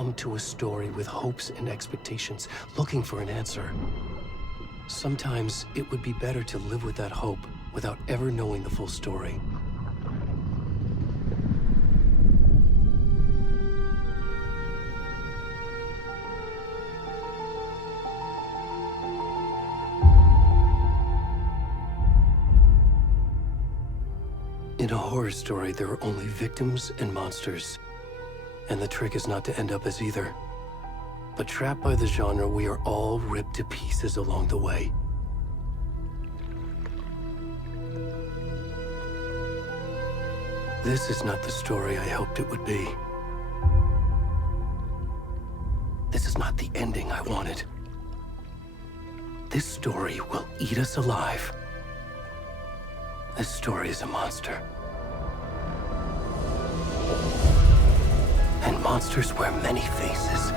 come to a story with hopes and expectations, looking for an answer. Sometimes it would be better to live with that hope without ever knowing the full story. In a horror story, there are only victims and monsters. And the trick is not to end up as either. But trapped by the genre, we are all ripped to pieces along the way. This is not the story I hoped it would be. This is not the ending I wanted. This story will eat us alive. This story is a monster. And monsters wear many faces.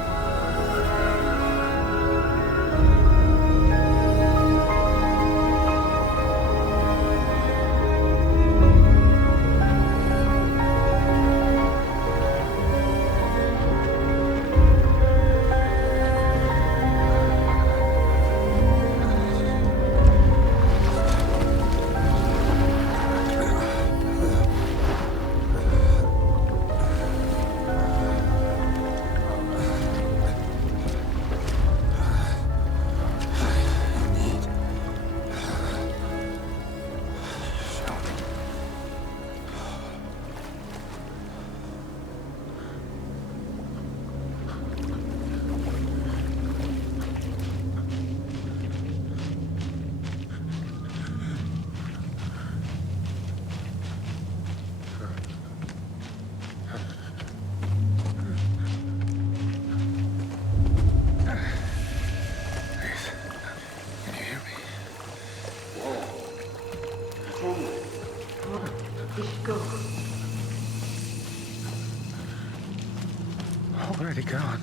Already gone.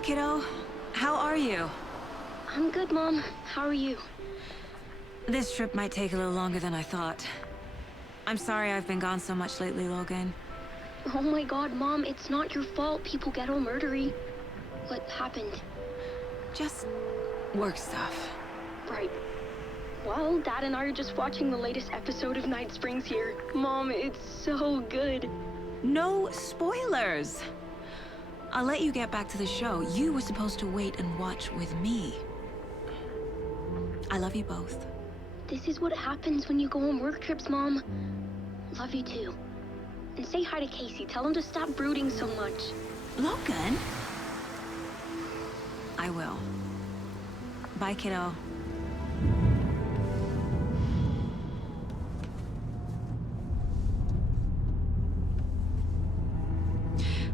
Hey, kiddo. How are you? I'm good, Mom. How are you? This trip might take a little longer than I thought. I'm sorry I've been gone so much lately, Logan. Oh my god, Mom, it's not your fault people get all murdery. What happened? Just work stuff. Right. Well, Dad and I are just watching the latest episode of Night Springs here. Mom, it's so good. No spoilers! I'll let you get back to the show. You were supposed to wait and watch with me. I love you both. This is what happens when you go on work trips, Mom. Love you too. And say hi to Casey. Tell him to stop brooding so much. Logan? I will. Bye, kiddo.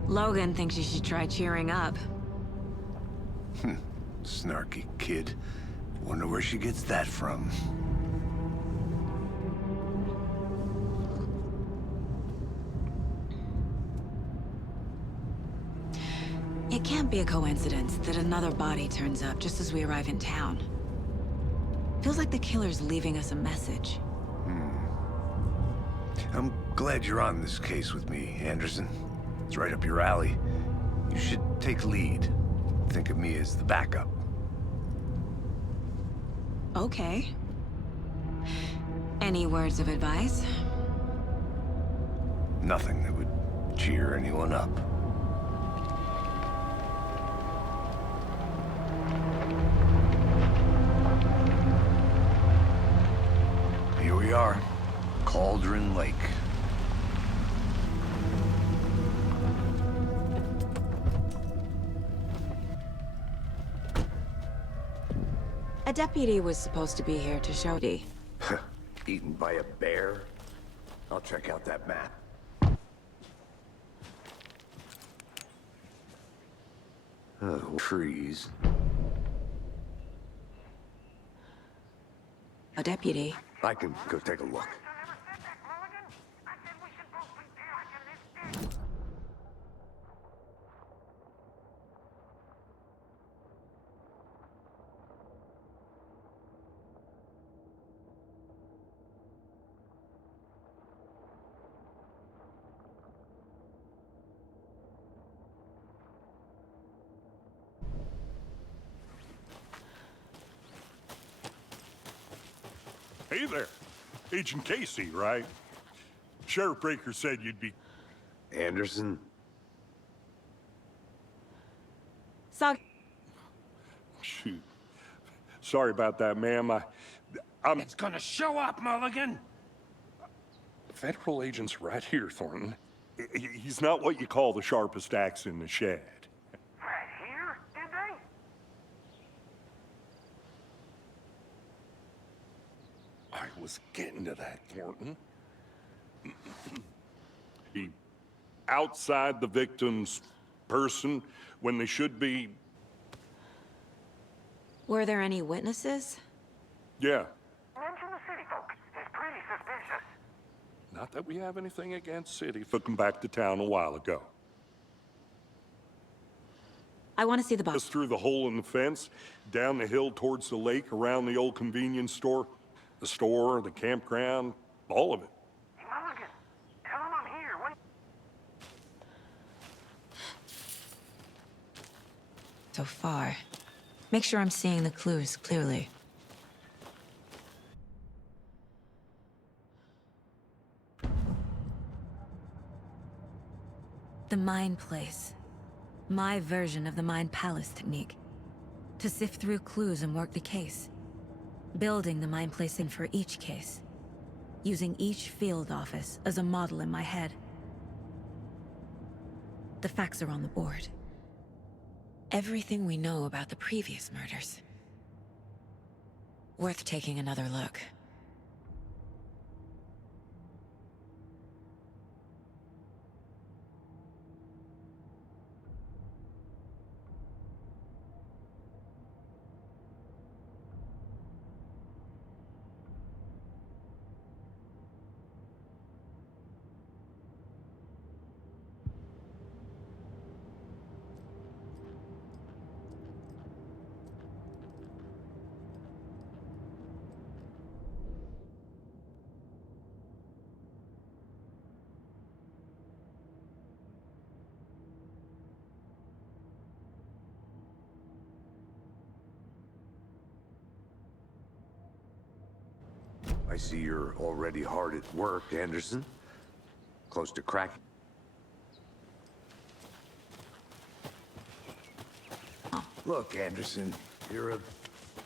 Logan thinks you should try cheering up. Snarky kid. Wonder where she gets that from. It can't be a coincidence that another body turns up just as we arrive in town. Feels like the killer's leaving us a message. I'm glad you're on this case with me, Anderson. It's right up your alley. You should take lead. Think of me as the backup. Okay. Any words of advice? Nothing that would cheer anyone up. Here we are. Cauldron Lake. A deputy was supposed to be here to show D. Eaten by a bear? I'll check out that map. Oh, trees. A deputy. I can go take a look. Hey there. Agent Casey, right? Sheriff Breaker said you'd be... Anderson? Sog. Shoot. Sorry about that, ma'am. I'm... It's gonna show up, Mulligan! Federal agent's right here, Thornton. He's not what you call the sharpest axe in the shed. Right here, did they? I was getting to that, Thornton. He outside the victim's person when they should be... Were there any witnesses? Yeah. Mention the city folk. It's pretty suspicious. Not that we have anything against City. Took him back to town a while ago. I want to see the box. Just through the hole in the fence, down the hill towards the lake, around the old convenience store. The store, the campground, all of it. Hey, Mulligan, tell him I'm here. When... So far. Make sure I'm seeing the clues clearly. The Mind Place. My version of the Mind Palace technique. To sift through clues and work the case. Building the Mind Place in for each case. Using each field office as a model in my head. The facts are on the board. Everything we know about the previous murders. Worth taking another look. I see you're already hard at work, Anderson. Close to cracking. Look, Anderson, you're a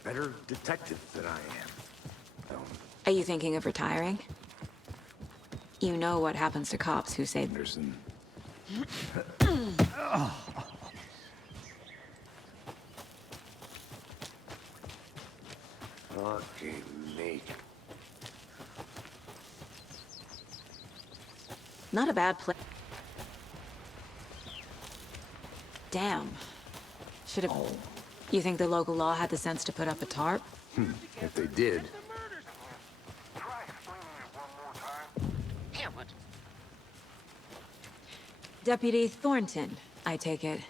better detective than I am. Are you thinking of retiring? You know what happens to cops who say... Anderson. Fucking me. Not a bad play. Damn. Should have... You think the local law had the sense to put up a tarp? If they did, Try explaining it one more time. Damn it. Deputy Thornton, I take it.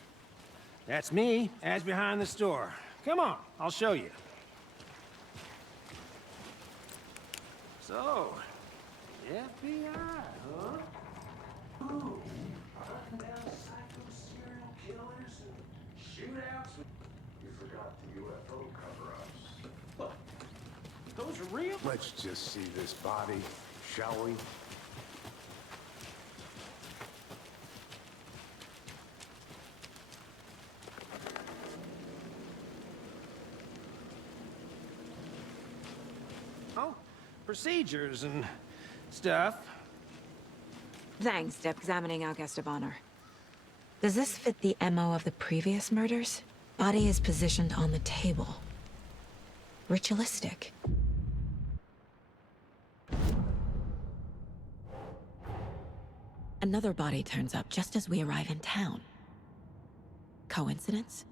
That's me, as behind the store. Come on, I'll show you. So, FBI, huh? Ooh, hunting down psycho serial killers and shootouts. you forgot the UFO cover-ups. What? Those are real? Let's just see this body, shall we? Oh, procedures and stuff. Thanks, Dep, examining our guest of honor. Does this fit the MO of the previous murders? Body is positioned on the table. Ritualistic. Another body turns up just as we arrive in town. Coincidence?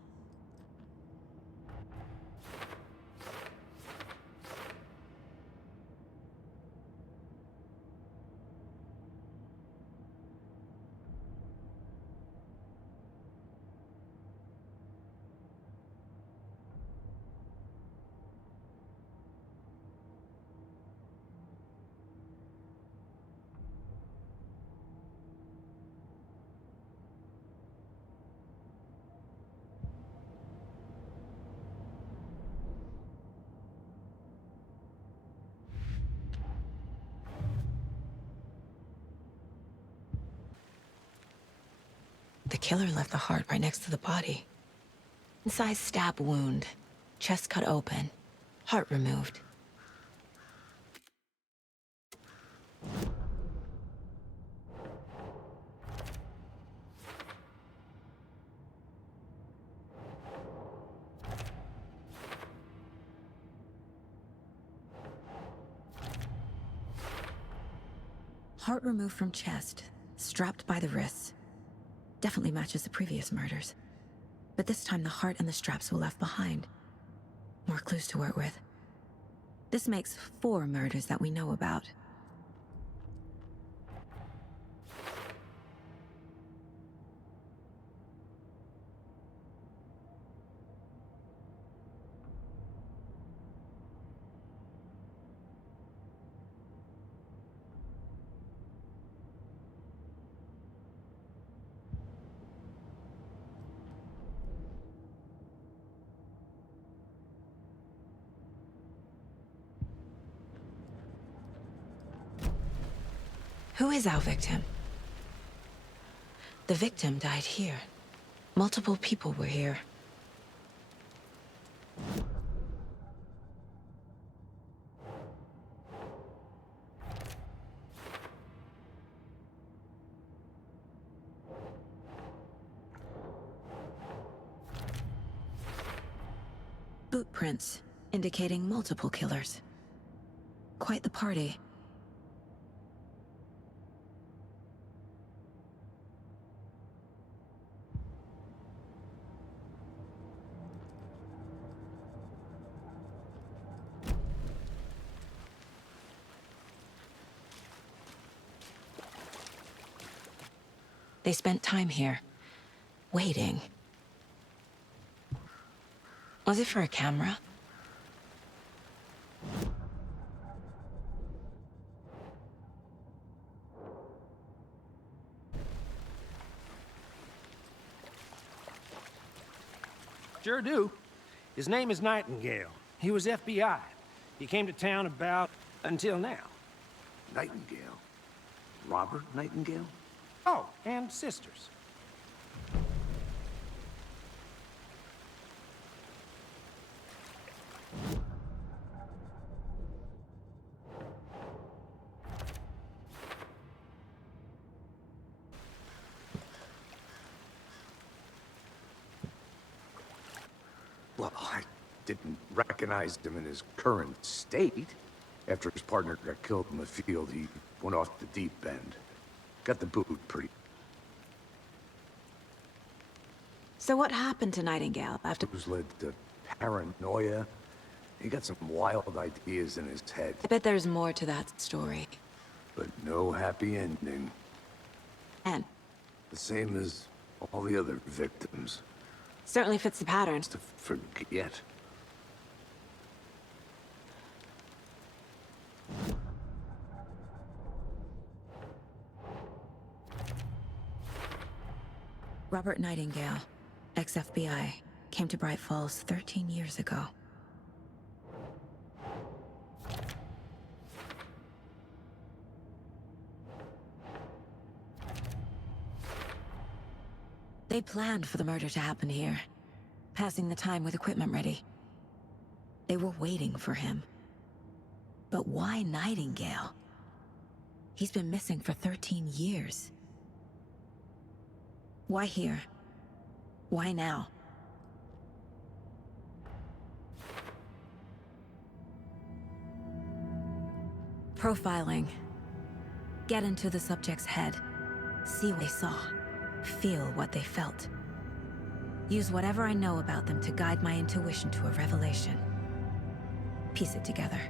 The killer left the heart right next to the body. Incised stab wound, chest cut open, heart removed. Heart removed from chest, strapped by the wrists. Definitely matches the previous murders. But this time the heart and the straps were left behind. More clues to work with. This makes 4 murders that we know about. Who is our victim? The victim died here. Multiple people were here. Boot prints, indicating multiple killers. Quite the party. They spent time here, waiting. Was it for a camera? Sure do. His name is Nightingale. He was FBI. He came to town about Until now. Nightingale? Robert Nightingale? Oh, and sisters. Well, I didn't recognize him in his current state. After his partner got killed in the field, he went off the deep end. Got the boot pretty. So what happened to Nightingale after... It was led to paranoia. He got some wild ideas in his head, I bet there's more to that story. but no happy ending. And The same as all the other victims. certainly fits the pattern. To forget. Robert Nightingale, ex-FBI, came to Bright Falls 13 years ago. They planned for the murder to happen here, passing the time with equipment ready. They were waiting for him. But why Nightingale? He's been missing for 13 years. Why here? Why now? Profiling. Get into the subject's head. See what they saw. Feel what they felt. Use whatever I know about them to guide my intuition to a revelation. Piece it together.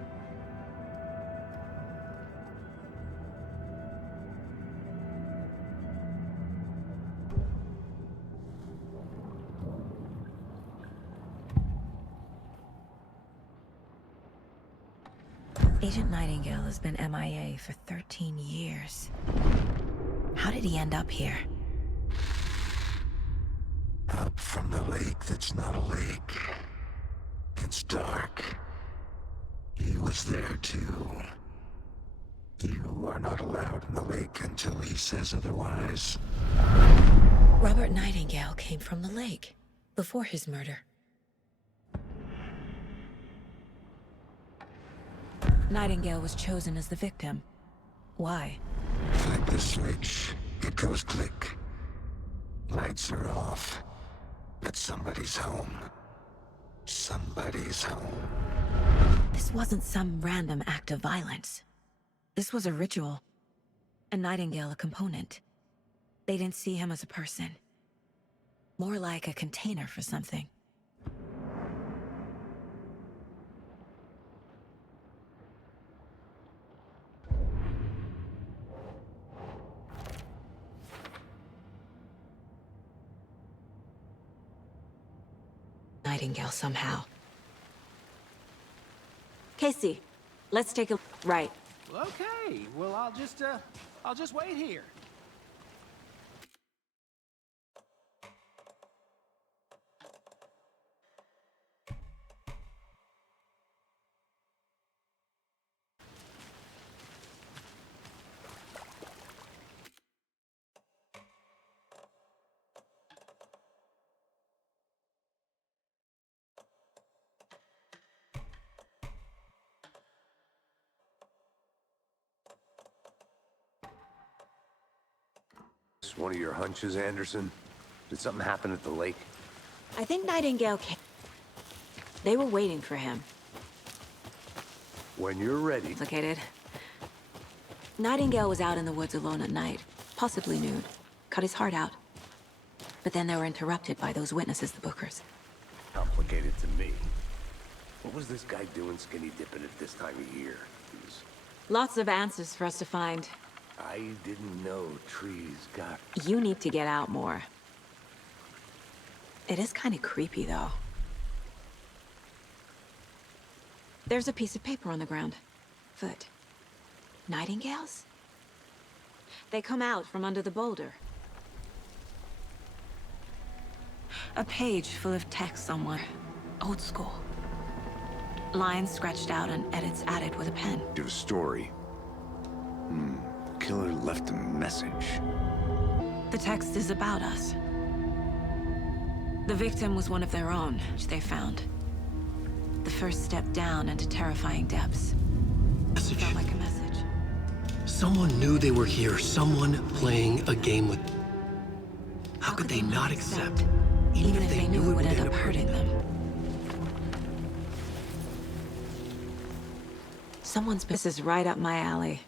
Agent Nightingale has been MIA for 13 years. How did he end up here? Up from the lake that's not a lake. It's dark. He was there too. You are not allowed in the lake until he says otherwise. Robert Nightingale came from the lake, before his murder. Nightingale was chosen as the victim. Why? Flip the switch. It goes click. Lights are off. But somebody's home. Somebody's home. This wasn't some random act of violence. This was a ritual. And Nightingale a component. They didn't see him as a person. More like a container for something. Nightingale somehow. Casey, let's take a... Right. Well, okay. Well, I'll just wait here. Is one of your hunches, Anderson? Did something happen at the lake? I think Nightingale came... They were waiting for him. When you're ready. Complicated. Nightingale was out in the woods alone at night, possibly nude. Cut his heart out. But then they were interrupted by those witnesses, the Bookers. Complicated to me. What was this guy doing skinny dipping at this time of year? He was... Lots of answers for us to find. I didn't know trees got... You need to get out more. It is kind of creepy, though. There's a piece of paper on the ground. Foot. Nightingales? They come out from under the boulder. A page full of text somewhere. Old school. Lines scratched out and edits added with a pen. Give a story. Killer left a message. The text is about us. The victim was one of their own, which they found. The first step down into terrifying depths. Message. Felt like a message. Someone knew they were here. Someone playing a game with... How could they not accept? Even if they knew it would end up hurting them. This is right up my alley.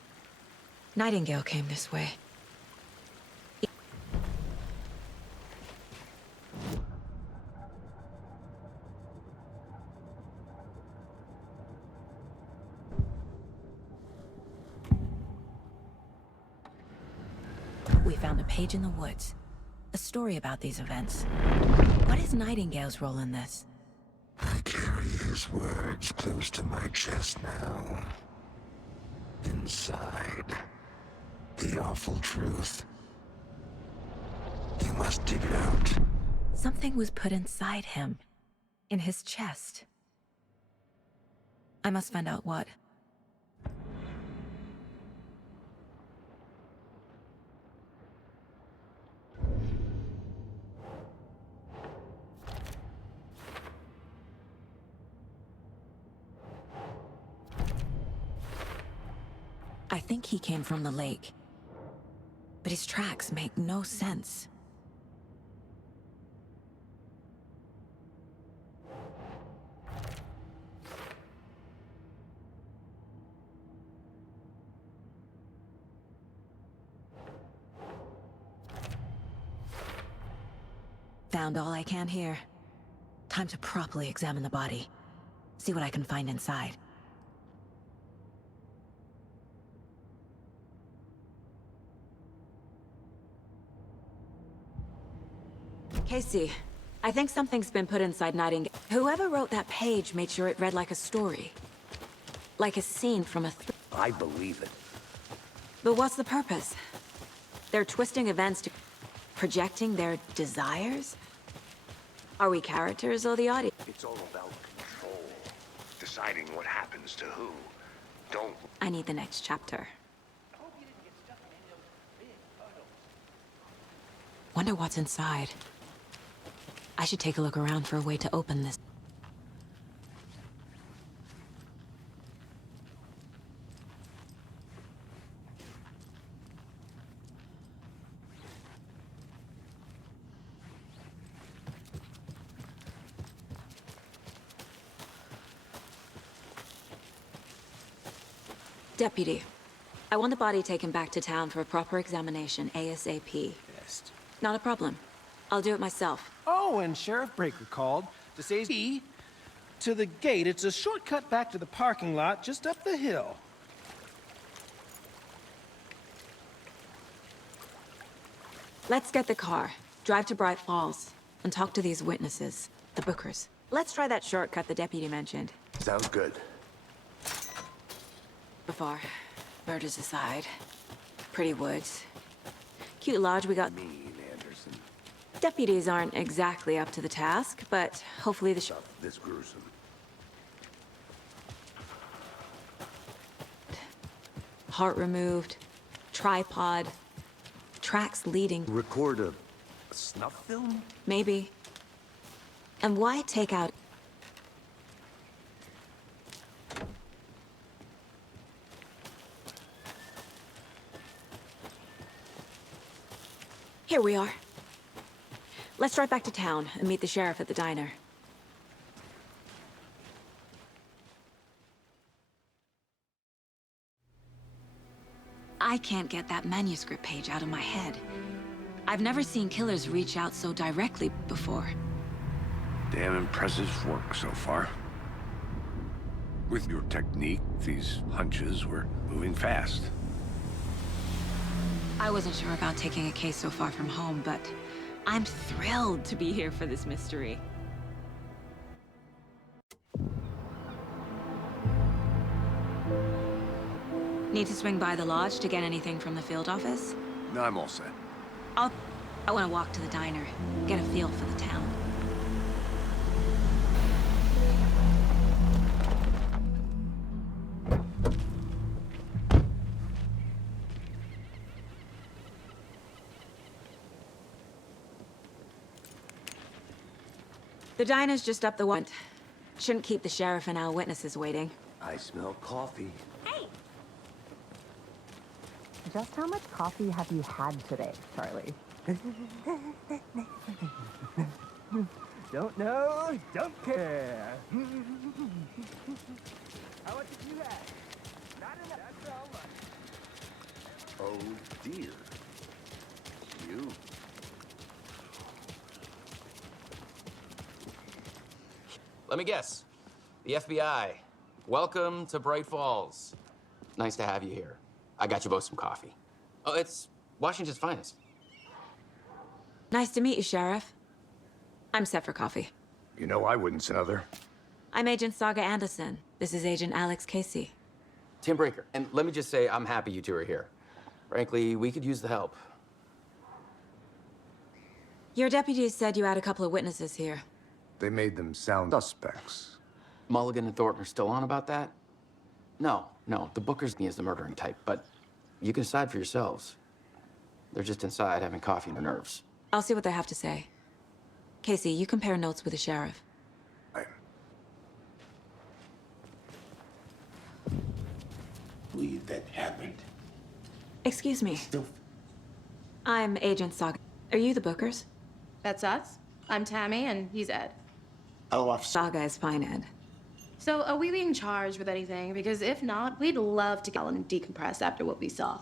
Nightingale came this way. We found a page in the woods. A story about these events. What is Nightingale's role in this? I carry his words close to my chest now. Inside, the awful truth. You must dig it out. Something was put inside him. In his chest. I must find out what. I think he came from the lake. But his tracks make no sense. Found all I can here. Time to properly examine the body. See what I can find inside. Casey, I think something's been put inside Nightingale. Whoever wrote that page made sure it read like a story. Like a scene from a I believe it. But what's the purpose? They're twisting events to... projecting their desires? Are we characters or the audience? It's all about control. Deciding what happens to who. Don't... I need the next chapter. Wonder what's inside. I should take a look around for a way to open this. Deputy, I want the body taken back to town for a proper examination, ASAP. Best. Not a problem. I'll do it myself. Oh, and Sheriff Breaker called to say he to the gate. It's a shortcut back to the parking lot just up the hill. Let's get the car, drive to Bright Falls, and talk to these witnesses, the Bookers. Let's try that shortcut the deputy mentioned. Sounds good. Before, murders aside, pretty woods. Cute lodge we got. Mean Anderson. Deputies aren't exactly up to the task, but hopefully the This gruesome. heart removed, tripod, tracks leading, Record a snuff film? maybe. And why take out... Here we are. Let's drive back to town and meet the sheriff at the diner. I can't get that manuscript page out of my head. I've never seen killers reach out so directly before. Damn impressive work so far. With your technique, these hunches were moving fast. I wasn't sure about taking a case so far from home, but I'm thrilled to be here for this mystery. Need to swing by the lodge to get anything from the field office? No, I'm all set. I want to walk to the diner, get a feel for the town. The diner's just up the one. Shouldn't keep the sheriff and our witnesses waiting. I smell coffee. Just how much coffee have you had today, Charlie? Don't know, don't care. How much did you have? Not enough, that's all much. Oh dear. You. Let me guess. The FBI. Welcome to Bright Falls. Nice to have you here. I got you both some coffee. Oh, it's Washington's finest. Nice to meet you, Sheriff. I'm set for coffee. You know I wouldn't say other. I'm Agent Saga Anderson. This is Agent Alex Casey. Tim Breaker. And let me just say, I'm happy you two are here. Frankly, we could use the help. Your deputies said you had a couple of witnesses here. They made them sound suspects. Mulligan and Thornton are still on about that? No, the Booker's me as the murdering type, but you can decide for yourselves. They're just inside having coffee on their nerves. I'll see what they have to say. Casey, you compare notes with the sheriff. Believe that happened. Excuse me. I'm Agent Saga. Are you the Bookers? That's us. I'm Tammy, and he's Ed. Oh, Saga is fine, Ed. So, are we being charged with anything? Because if not, we'd love to go and decompress after what we saw.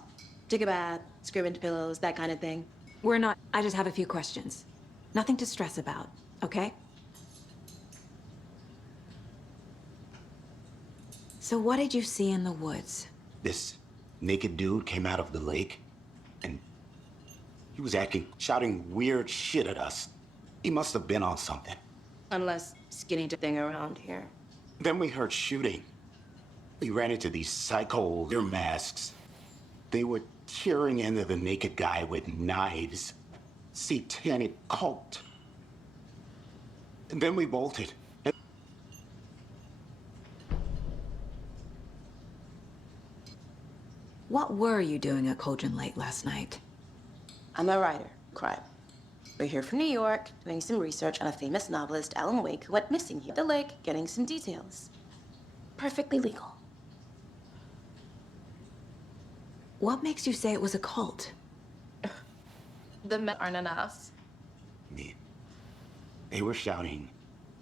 Take a bath, scream into pillows, that kind of thing. We're not. I just have a few questions. Nothing to stress about, okay? So what did you see in the woods? This naked dude came out of the lake, and he was shouting weird shit at us. He must have been on something. Unless skinny thing around here. Then we heard shooting. We ran into these psycho ear masks. They were tearing into the naked guy with knives. Satanic cult. And then we bolted. What were you doing at Cauldron Lake last night? I'm a writer, crime. We're here from New York, doing some research on a famous novelist, Alan Wake, who went missing here at the lake, getting some details. Perfectly legal. What makes you say it was a cult? The men aren't enough. They were shouting,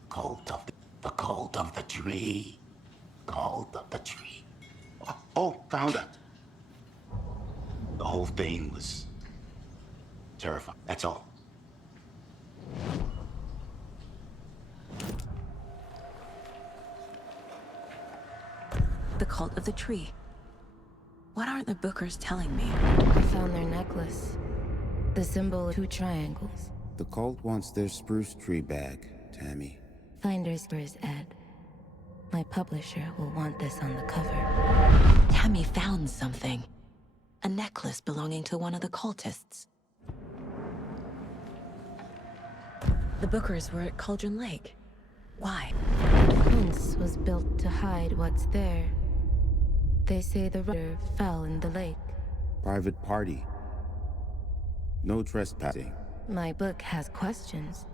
the cult of the tree. Cult of the tree. Oh, found it. The whole thing was terrifying, that's all. The cult of the tree. What aren't the Bookers telling me? I found their necklace. The symbol of 2 triangles. The cult wants their spruce tree back, Tammy. Finders for his Ed. My publisher will want this on the cover. Tammy found something. A necklace belonging to one of the cultists. The Bookers were at Cauldron Lake. Why? The fence was built to hide what's there. They say the rudder fell in the lake. Private party. No trespassing. My book has questions.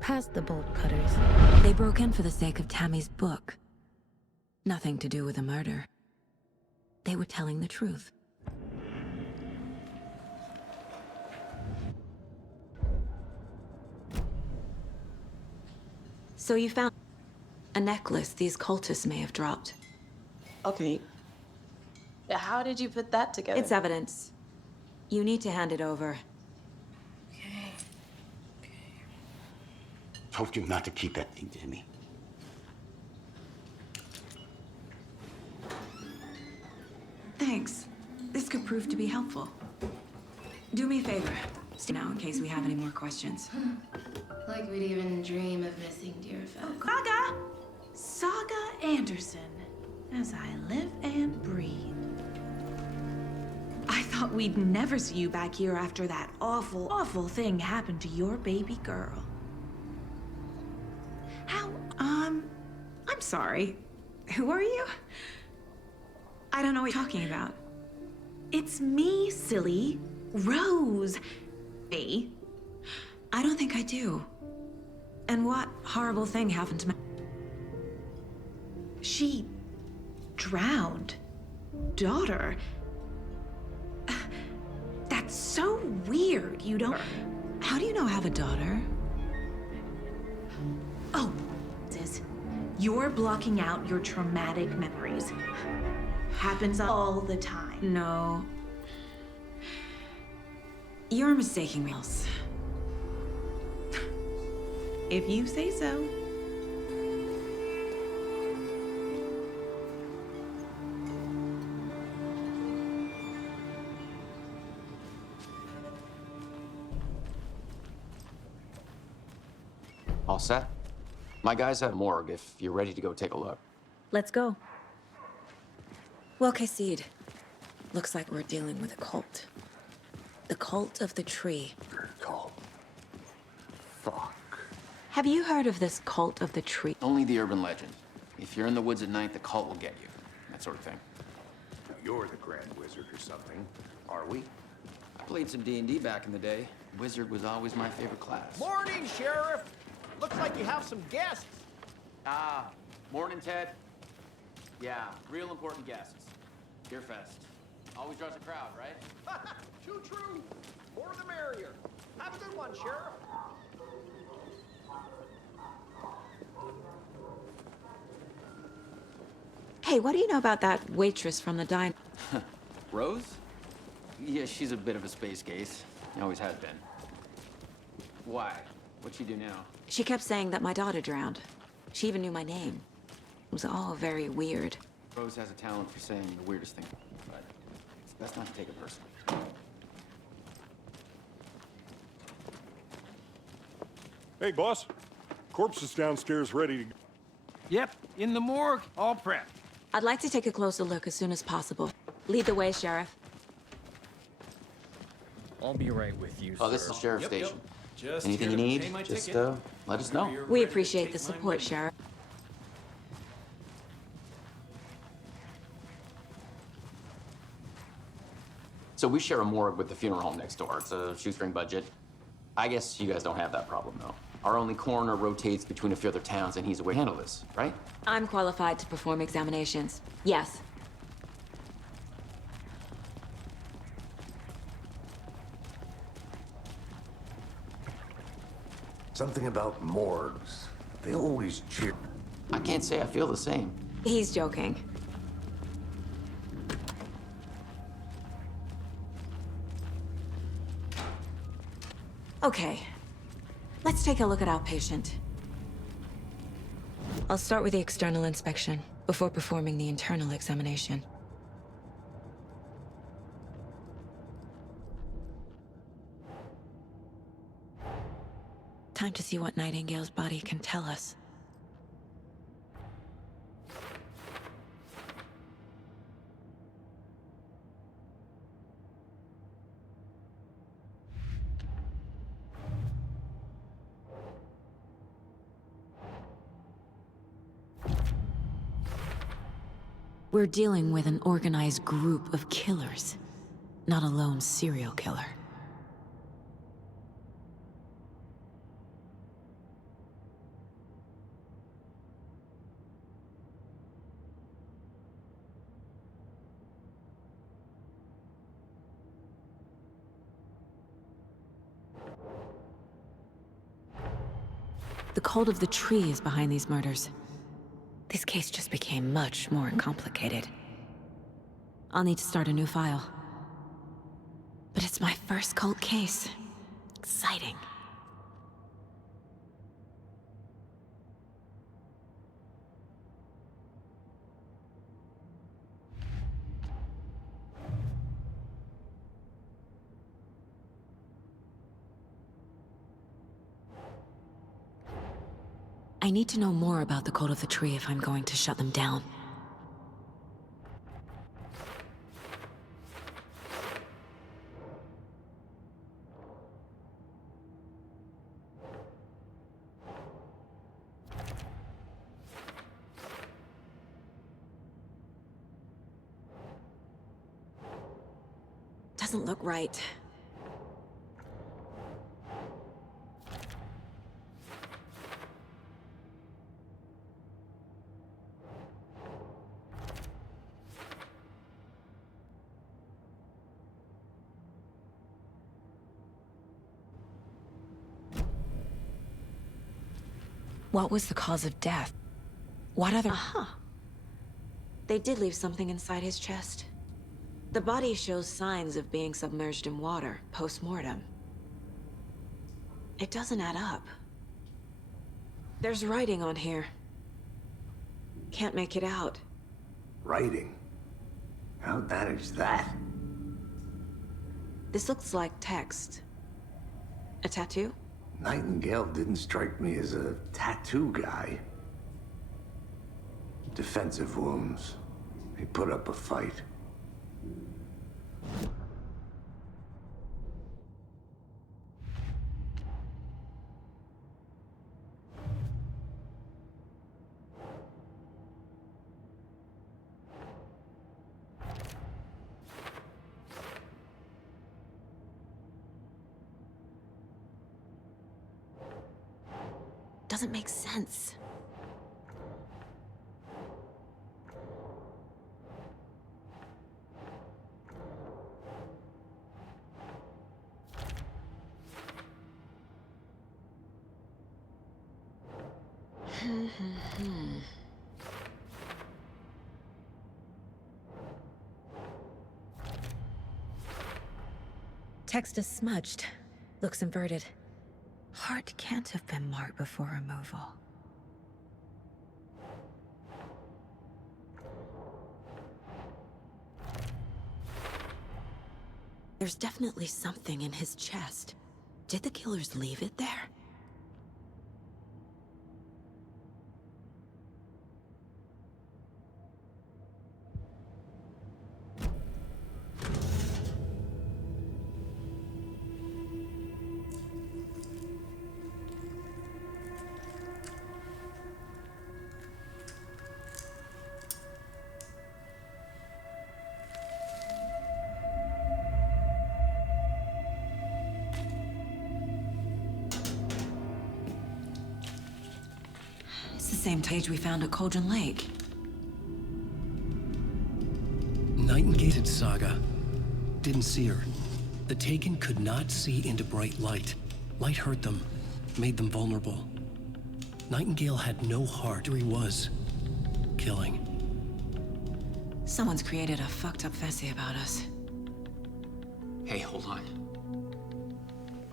Past the bolt cutters. They broke in for the sake of Tammy's book. Nothing to do with a murder. They were telling the truth. So you found a necklace these cultists may have dropped. Okay. How did you put that together? It's evidence. You need to hand it over. Told you not to keep that thing, Jimmy. Thanks. This could prove to be helpful. Do me a favor. Stay now in case we have any more questions. Like we'd even dream of missing dear folk. Saga Anderson, as I live and breathe. I thought we'd never see you back here after that awful, awful thing happened to your baby girl. I'm sorry. Who are you? I don't know what you're talking about. It's me, silly. Rose. Me. I don't think I do. And what horrible thing happened to me? She drowned. Daughter? That's so weird. You don't... How do you know I have a daughter? Oh, sis. You're blocking out your traumatic memories. Happens all the time. No. You're mistaking me. If you say so. All set? My guy's at morgue if you're ready to go take a look. Let's go. Well, Cassid, looks like we're dealing with a cult. The cult of the tree. Cult. Fuck. Have you heard of this cult of the tree? Only the urban legend. If you're in the woods at night, the cult will get you. That sort of thing. Now, you're the Grand Wizard or something, are we? I played some D&D back in the day. Wizard was always my favorite class. Morning, Sheriff! Looks like you have some guests. Ah, morning, Ted. Yeah, real important guests. Deerfest. Always draws a crowd, right? Too true. More the merrier. Have a good one, Sheriff. Hey, what do you know about that waitress from the diner? Rose? Yeah, she's a bit of a space case. Always has been. Why? What'd she do now? She kept saying that my daughter drowned. She even knew my name. It was all very weird. Rose has a talent for saying the weirdest thing, but it's best not to take it personally. Hey, boss. Corpse is downstairs ready to go. Yep, in the morgue, all prepped. I'd like to take a closer look as soon as possible. Lead the way, Sheriff. I'll be right with you, Oh, this sir. is the sheriff's Yep, station. yep. Just Anything you here to need, pay my just ticket. let us know. We appreciate the support, Sheriff. So we share a morgue with the funeral home next door. It's a shoestring budget. I guess you guys don't have that problem, though. Our only coroner rotates between a few other towns, and he's away to handle this, right? I'm qualified to perform examinations. Yes. Something about morgues. They always cheer. I can't say I feel the same. He's joking. Okay. Let's take a look at our patient. I'll start with the external inspection before performing the internal examination. Time to see what Nightingale's body can tell us. We're dealing with an organized group of killers, not a lone serial killer. The cult of the tree is behind these murders. This case just became much more complicated. I'll need to start a new file. But it's my first cult case. Exciting. I need to know more about the cult of the tree if I'm going to shut them down. Doesn't look right. What was the cause of death? What other... They did leave something inside his chest. The body shows signs of being submerged in water, post-mortem. It doesn't add up. There's writing on here. Can't make it out. Writing? How'd manage that? This looks like text. A tattoo? Nightingale didn't strike me as a tattoo guy. Defensive wounds. He put up a fight. Doesn't make sense. Text is smudged. Looks inverted. Heart can't have been marked before removal. There's definitely something in his chest. Did the killers leave it there? Same page we found at Cauldron Lake. Nightingale's saga. Didn't see her. The Taken could not see into bright light. Light hurt them, made them vulnerable. Nightingale had no heart. He was killing. Someone's created a fucked up fantasy about us. Hey, hold on.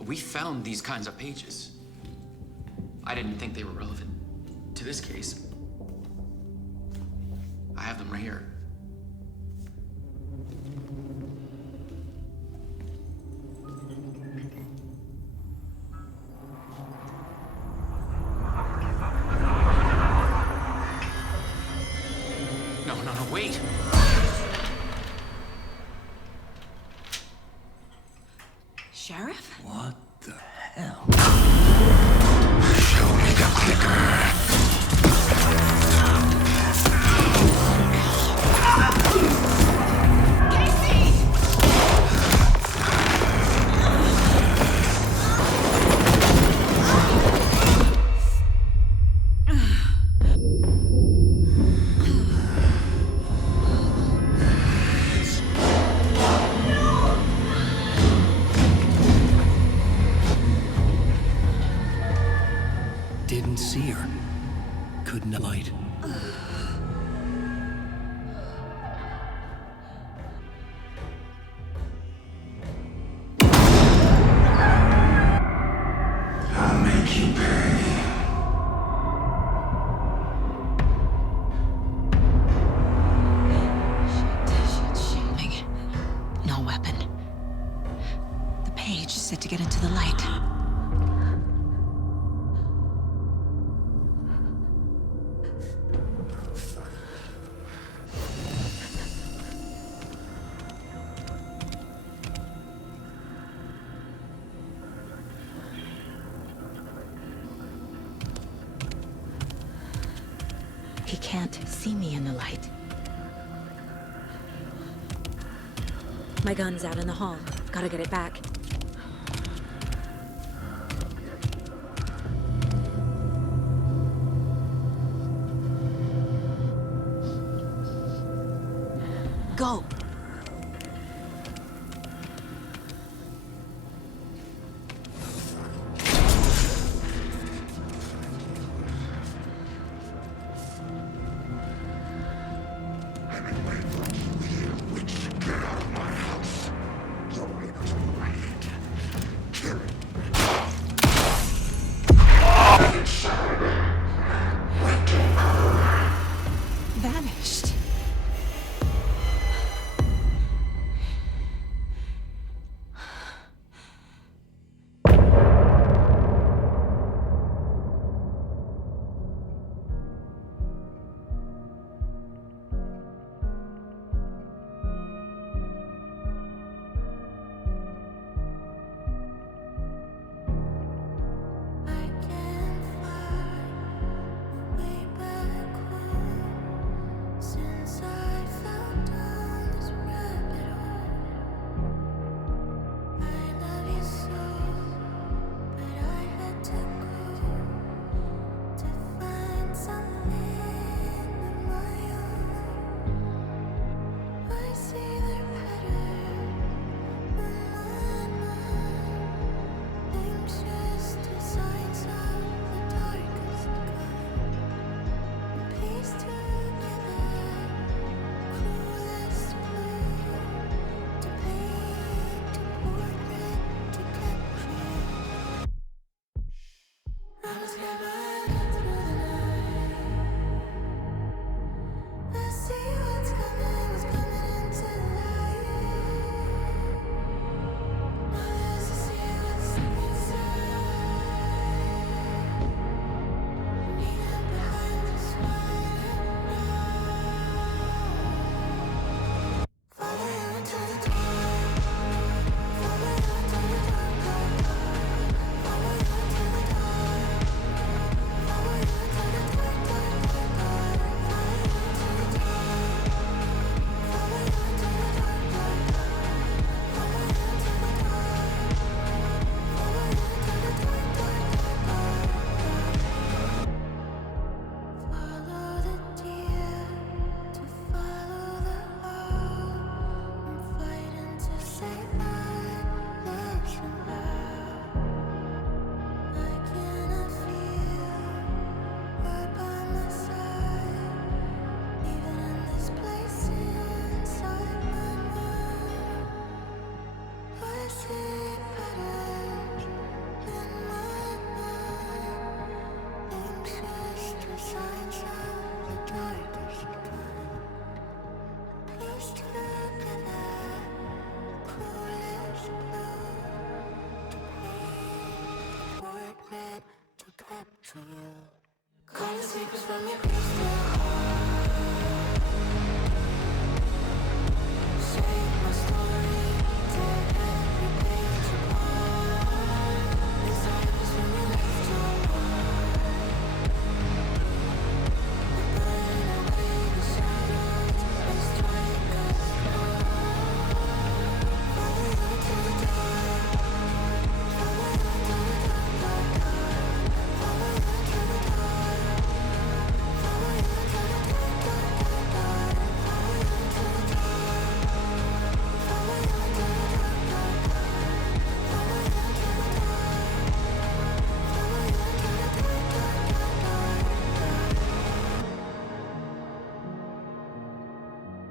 We found these kinds of pages. I didn't think they were relevant to this case. I have them right here. No, wait. Sheriff? What the hell? Show me the clicker. Didn't see her. Couldn't light. I'll make you pay. Shit. No weapon. The page said to get into the light. He can't see me in the light. My gun's out in the hall. Gotta get it back. Go! Get out of my house. You're able to read. Kill it. Vanished. Call the secrets from your crystal.